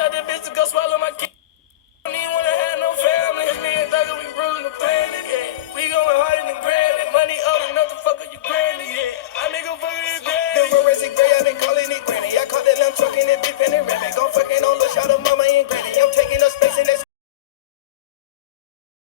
out the bitch to go swallow my key.